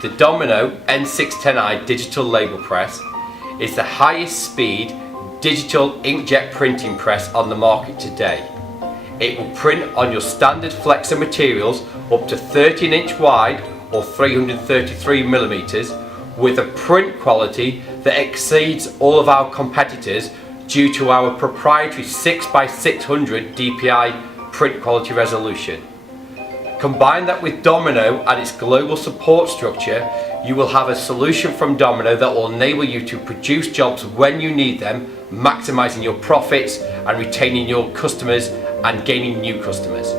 The DOMINO N610i digital label press is the highest speed digital inkjet printing press on the market today. It will print on your standard flexo materials up to 13-inch wide or 333mm with a print quality that exceeds all of our competitors due to our proprietary 6x600 DPI print quality resolution. Combine that with Domino and its global support structure, you will have a solution from Domino that will enable you to produce jobs when you need them, maximising your profits and retaining your customers and gaining new customers.